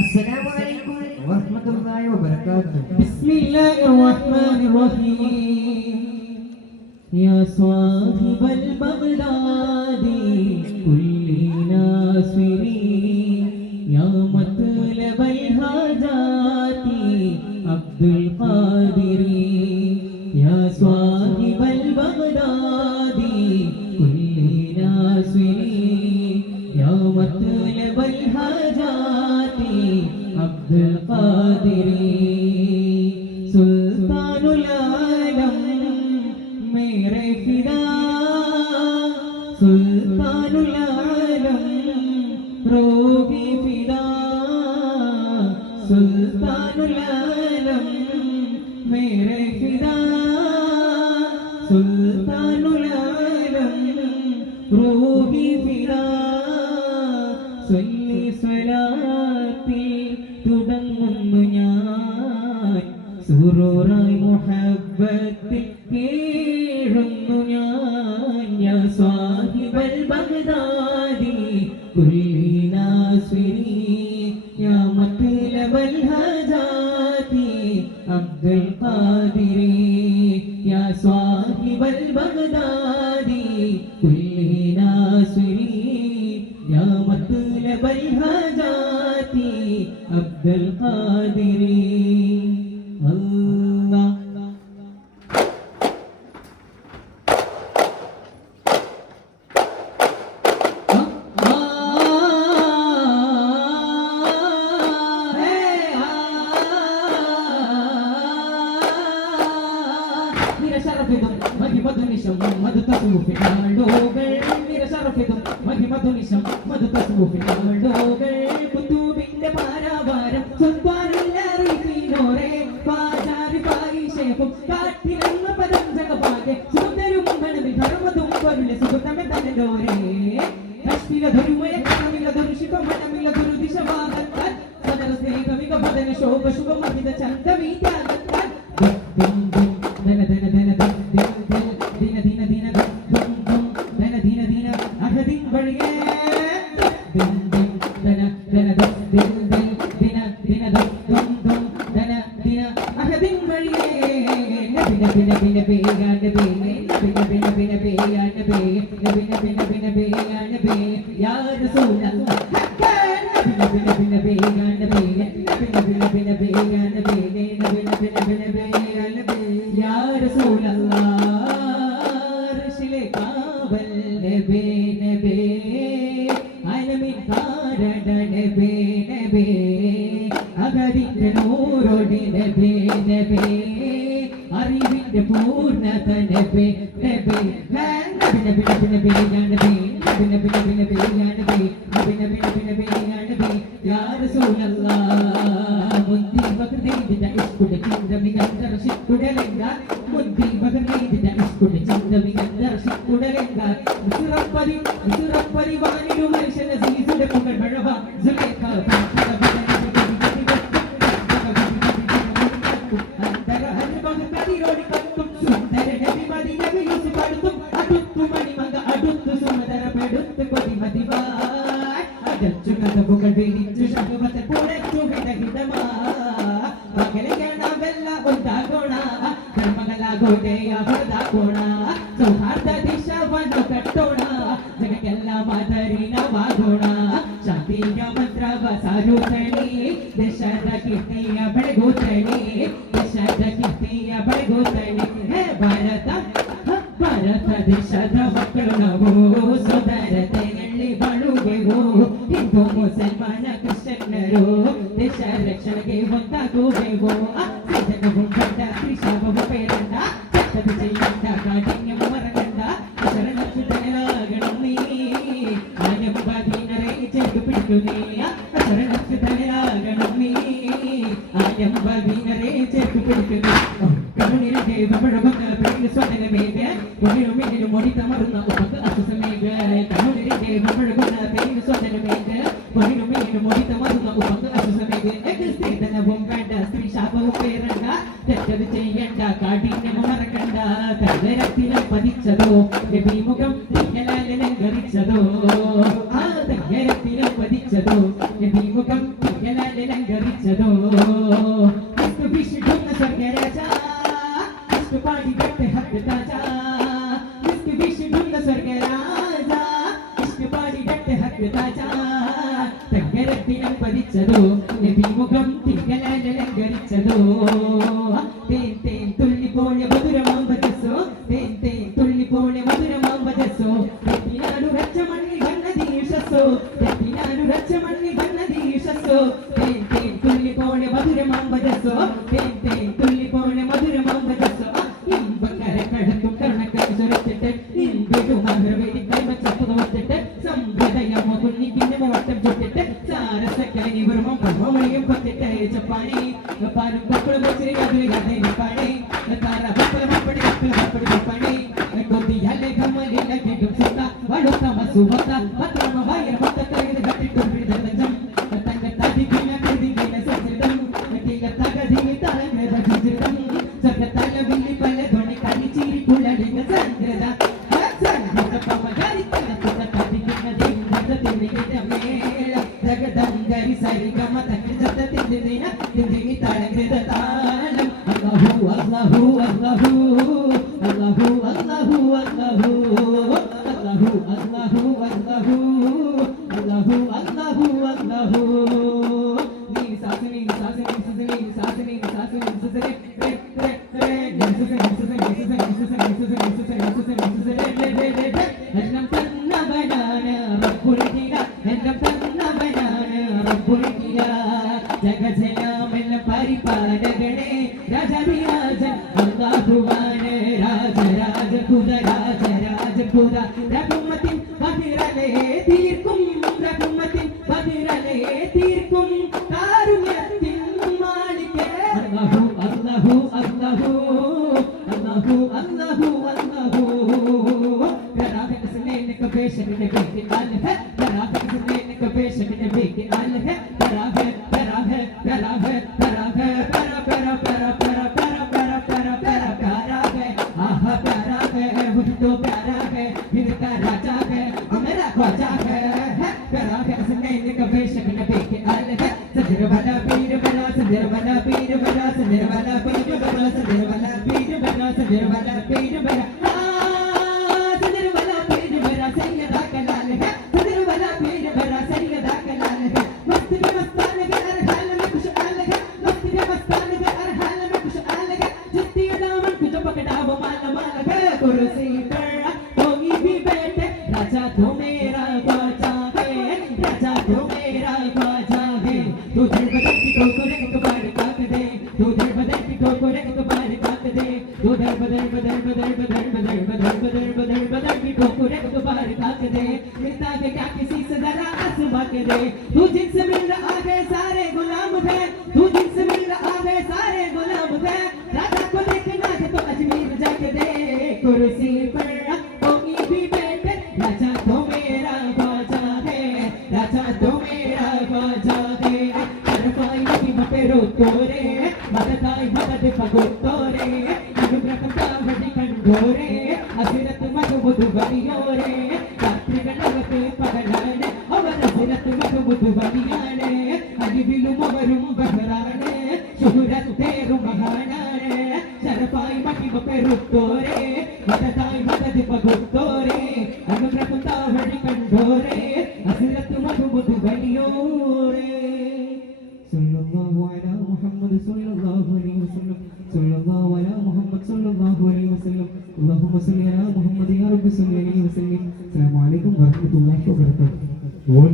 السلام عليكم ورحمة الله وبركاته. بسم الله الرحمن الرحيم. يا صاحب البغداد كل ناصرين يا مطلب الحاجات عبد القادر. يا صاحب البغداد كل ناصرين يا مطلب الحاجات عبد القادر. سلطان العالم मेरे फिदा सुल्तान आलम रोगी फिदा सुल्तान आलम मेरे फिदा सुल्तान आलम रोगी फिदा സ്വല്ലി സ്വലാത്തിൽ തുടങ്ങുന്നു ഞാൻ സുറൂറായി മുഹബ്ബത്തിൽ കേഴുന്നു ഞാൻ. യാ സാഹിബൽ ബഗ്ദാദി കുല്ലി നാസ്വിരി യാ മത്ലബൽ ഹജാതി അബ്ദുൽ ഖാദിരി. യാ സാഹിബൽ ബഗ്ദാദി കുല്ലി നാസ്വിരി യാ മത്ലബൽ ഹജാതി അബ്ദുൽ ഖാദിരി. കുത്തൂബിന്റെ പാരാവാരം സ്വന്താറില്ലറിയിനോരെ പാചാരി പായിഷേപ്പും കാട്ടിലങ്ങ പദഞ്ചകപാകെ സുന്ദരും മണവി ധർമ്മതും പൊരുളെ സുഗതമെ തന്നോരേ. കഷ്ടിലധരുമയ കണമിലധരുഷികം മണമിലധരു ദിശവാദത്താൽ സദര സ്നേഹമിക പദന ശോഭ ശുഭമഹിത ചന്തവീത്യാഗത്താൽ ദിൻ ദിൻ ദന ദന ദന ദിൻ ദിൻ ദിന ദിന ദിന ദിൻ ദിൻ ദന ദിന ദിന അഹദിൻ വഴിയേ ദിൻ ദിൻ ദന ദന ദിൻ ദിൻ ദിന ദിന ദിൻ ദിൻ ദന ദിന അഹദിൻ വഴിയേ. നബിന ബിന ബിന ബിയാ നബി നബിന ബിന ബിന ബിയാ നബി നബിന ബിന ബിന ബിയാ നബി യാ റസൂലല്ലാഹ്. നബിന ബിന ബിന ബിയാ നബി നബിന ബിന ബിന ബിയാ നബി നബിന ബിന ബിന ബിയാ നബി യാ റസൂലല്ലാഹ്. അർശിലെ കാവൽ നബി നബി അലമിൻ കാരണ നബി നബി അഗതിന്റെ നൂറോടി നബി നബി അറിവിന്റെ പൂർണ്ണത നബി നബി നബി നബി നബി നബി യാ നബി നബി നബി നബി നബി യാ നബി നബി നബി നബി നബി യാ നബി യാ റസൂലല്ലാഹ്. മുദ്ദി ബഗ്ദാദിന്റെ ഇസ്കുടെ ചിന്തമി ഗന്ദർശിക്കുടലെങ്ക മുദ്ദി ബഗ്ദാദിന്റെ ഇസ്കുടെ ചിന്തമി ഗന്ദർശിക്കുടലെങ്ക മുസുറപ്പരി വാനിലു മനുഷ്യന സീസുടെ പുകൾ മഴവ സുലേഖ ಸೌಹಾರ್ದ ದಿಶವನ್ನು ಕಟ್ಟೋಣ ಜಗಕ್ಕೆಲ್ಲ ಮಾದರಿನವಾಗೋಣ. ಶಾಂತಿಯ ಮಂತ್ರವ ಸಾರುತ್ತಣಿ ದೇಶದ ಕೀರ್ತಿಯ ಬೆಳಗುತ್ತಣಿ ದೇಶದ ಕೀರ್ತಿಯ ಬೆಳಗುತ್ತಣಿ. ಹೇ ಭಾರತ ಭಾರತ ದೇಶದ ಮಕ್ಕಳು ನಾವು ಸೋದರತೆಯಲ್ಲಿ ಬಾಳುವೆವು. ಹಿಂದೂ ಮುಸಲ್ಮಾನ ಕ್ರಿಶ್ಚಿಯನ್ನರು ದೇಶ ರಕ್ಷಣೆಗೆ ಒಂದಾಗುವೆವು. ಗುಂಡ ಶ್ರೀ ಶಾಬ ಪೇರಂಡ ವಿಜಯಂಡ ಕಾಠಿನ್ಯ ಮರಗಂಡ ಶರಣಕ್ಷಣರಾಗಣ ನೀ ಆಯಂಬ ದೀನರೇ ಚೆಂಡು ಪಿಡಿಯುನೇ ಶರಣಕ್ಷಣರಾಗಣ ನೀ ಆಯಂಬ ದೀನರೇ ಚೆಂಡು ಪಿಡಿಯುನೇ. ಕರುಣಿರಗೆ ಬಬಡಬಗ ಪ್ರೇಮ ಸ್ವತನ ಮೇಗ ಒಮಿರು ಮಿನಿರು ಮೊಡಿತ ಮರುನ ಉಪಕ ಅಸುಸ ಮೇಗ ಕರುಣಿರಗೆ ಬಬಡಬಗ ಪ್ರೇಮ ಸ್ವತನ ಮೇಗ ಒಮಿರು ಮಿನಿರು ಮೊಡಿತ ಮರುನ ಉಪಕ ಅಸುಸ ಮೇಗ ಎಗಸ್ತಿದನ ಬೊಂಬಂಡ ಶ್ರೀ ಶಾಪವು ಪೇರಂಡ തെറ്റത് ചെയ്യണ്ട കാഠിന്യം മറക്കണ്ട. തകരത്തിലും പതിച്ചതോ നബിമുഖം തിങ്ങലാലങ്കരിച്ചതോ ആ തകരത്തിലും പതിച്ചതോ നബിമുഖം തിങ്ങലാല ലങ്കറിച്ചതോ വിശുദ്ധ സ്വർഗരാജ പാടി കട്ട് ഹത്ത് താജ വിശുദ്ധ സ്വർഗരാജ പാടി കട്ട് ഹത്ത് താജ തങ്കരത്തിനം പതിച്ചതോ നബിമുഖം തിങ്കലാല ലങ്കറിച്ചതോ തേൻ തേൻ തുള്ളിപ്പോയ മധുരമാമ്പതസോ തേൻ തേൻ തുള്ളിപ്പോയ മധുരമാമ്പതസോ തെറ്റിനാലു രച്ച മണ്ണി ഗണ്ണദീശസോ തെറ്റിനാലു രച്ച മണ്ണി ഗണ്ണദീശസോ തേൻ തേൻ തുള്ളിപ്പോയ മധുരമാമ്പതസോ തേൻ തേൻ തുള്ളിപ്പോയ മധുരമാമ്പതസോ ഇമ്പക്കരക്കടക്കും കർണക്കര ചൊരത്തിട്ട് ഇൻപിടുമാഗ്രവേദി കൈവച്ചപ്പുക വച്ചിട്ട് സമ്പ്രദയമോ കുഞ്ഞിക്കിന്റെ മോട്ടം ചുട്ടിട്ട് സാരസക്കലി വർമ്മം കർമ്മമണിയും പത്തിട്ട് ചപ്പാണി പാലും പപ്പടം വെച്ചിരി അതിൽ കഥയിൽ പാടി താര പപ്പടം പപ്പടി പപ്പടം പപ്പടി പപ്പാണി കൊതിയല്ലേ കമ്മലില്ല കേട്ടും സുത്ത വളുത്ത മസുവത്ത പത്രമ വയർ മൊത്തത്തിൽ കട്ടിട്ടും തങ്ക തടിക്കുന്ന കരുതിങ്ങനെ സംസ്കൃതം തീല തകതിനി തലങ്ങത ജിജിതം സ്വർഗത്തല വില്ലി പല ധ്വനി കളിച്ചിരി കുളടിക സംഗ്രത ജഗദംഗരി സരിഗമ തകൃതത്തിന്ദിന തിന്ദിനി തളകൃത താളം അല്ലാഹു അല്ലാഹു അല്ലാഹു അല്ലാഹു അല്ലാഹു അല്ലാഹു അല്ലാഹു അല്ലാഹു അല്ലാഹു അല്ലാഹു അല്ലാഹു അല്ലാഹു നീ സാസനി സാസനി സാസനി സാസനി സാസനി സാസനി എല്ലാം തന്നവനാണ് റബ്ബുൽ കില എല്ലാം തന്നവനാണ് റബ്ബുൽ കില ജഗജനാമെല്ലാം പരിപാലകനെ രാജാധിരാജൻ അല്ലാഹുവാണ് രാജരാജ കുത രാജരാജ കുത രഘുമത്തിൻ പതിരലേ തീർക്കും രഘുമത്തിൻ പതിരലേ തീർക്കും കാരുണ്യത്തിൻ മാലികേ അല്ലാഹു അല്ലാഹു അല്ലാഹു അല്ലാഹു അല്ലാഹു അല്ലാഹു കരാഹ സുനൈന കബേശന നബി അൽഹ കരാഹ സുനൈന കബേശന നബി അൽഹ കരാഹ കരാഹ കരാഹ കരാഹ പര പര പര പര പര പര പര പര കരാഹ ആഹ കരാഹ वो तो प्यारा है इनका राजा है मेरा ख्वाजा है कराह सुनैन कबेशक नबी के अल्ह सजर वाला पीर बना सजर वाला पीर बना सजर वाला पीर बना सजर वाला पीर बना सजर वाला पीर बना सजर वाला पीर बना सैयदा कलाल है सजर वाला पीर बना सैयदा कलाल है मस्त के मस्तान के हर हाल में खुशहाल है मस्त के मस्तान के हर हाल में खुशहाल है जिसकी दामन कुछ पकड़ा वो माल माल है कुर्सी पर कोई भी बैठे राजा तो मेरा ख्वाजा है राजा तो मेरा ख्वाजा है तू धड़ बदल की ठोकर एक बार काट दे तू धड़ बदल की ठोकर एक बार काट दे तू धड़ बदल बदल बदल बदल बदल बदल बदल बदल बदल की ठोकर एक बार काट दे मिलता है क्या किसी से जरा आसमां के दे तू जिनसे मिल आ गए सारे गुलाम थे तू जिनसे मिल आ गए सारे गुलाम थे राजा को देखना है तो अजमेर जाके दे कुर्सी पर कोई भी बैठे राजा तो मेरा ख्वाजा है राजा तो मेरा ख्वाजा है सरफाई की मपेरो तोरे मददाई मदद पगो तोरे अनुग्रहम तावड़ी कंडोरे असिरत मधुबुधु बलियोरे रात्रि गणवते पगलाने अवर असिरत मधुबुधु बलियाने अलिबिलु मवरुम बहराने शुहुरत तेरु महानाने सरफाई मटी मपेरो तोरे मददाई मदद पगो तोरे अनुग्रहम तावड़ी कंडोरे असिरत मधुबुधु बलियोरे सल्लल्लाहु अलैहि मुहम्मद सल्लल्लाहु अलैहि वसल्लम सल्लल्लाहु अलैहि मुहम्मद सल्लल्लाहु अलैहि वसल्लम अल्लाहुम्म सल्लि अला मुहम्मद या रब्बि सल्लि अलैहि वसल्लम अस्सलामु अलैकुम व रहमतुल्लाहि व बरकातहू।